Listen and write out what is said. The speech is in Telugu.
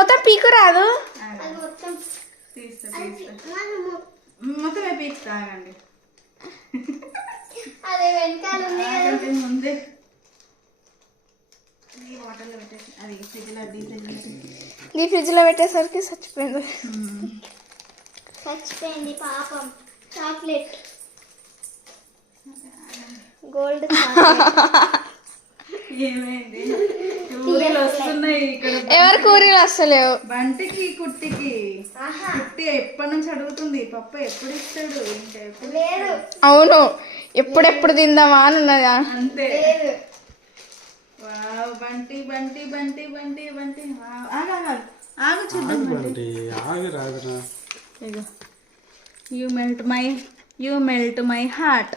మొత్తం పీకు రాదు. తీస్తా మొత్తం పీకుతా ఆగండి. అదే వెనకాల ముందే వాటర్లో పెట్టేసి అది ఫ్రిడ్జ్ లో పెట్టేసరికి చచ్చిపోయింది పాపం. చాక్లెట్ గోల్డ్ ఏమైంది? ఊరిలో వస్తున్నాయి ఇక్కడ. ఎవరి కూరలు వస్తలేవు. బంటికి కుట్టికి. కుట్టి ఎప్పటి నుంచి అడుగుతుంది పప్ప ఎప్పుడు ఇస్తాడు. లేదు. అవును, ఎప్పుడెప్పుడు తిందామా అని ఉన్నదా. అంతే. వావ్ బంటి బంటి బంటి బంటి బంటి ఆగు చూద్దాం. You melt my heart.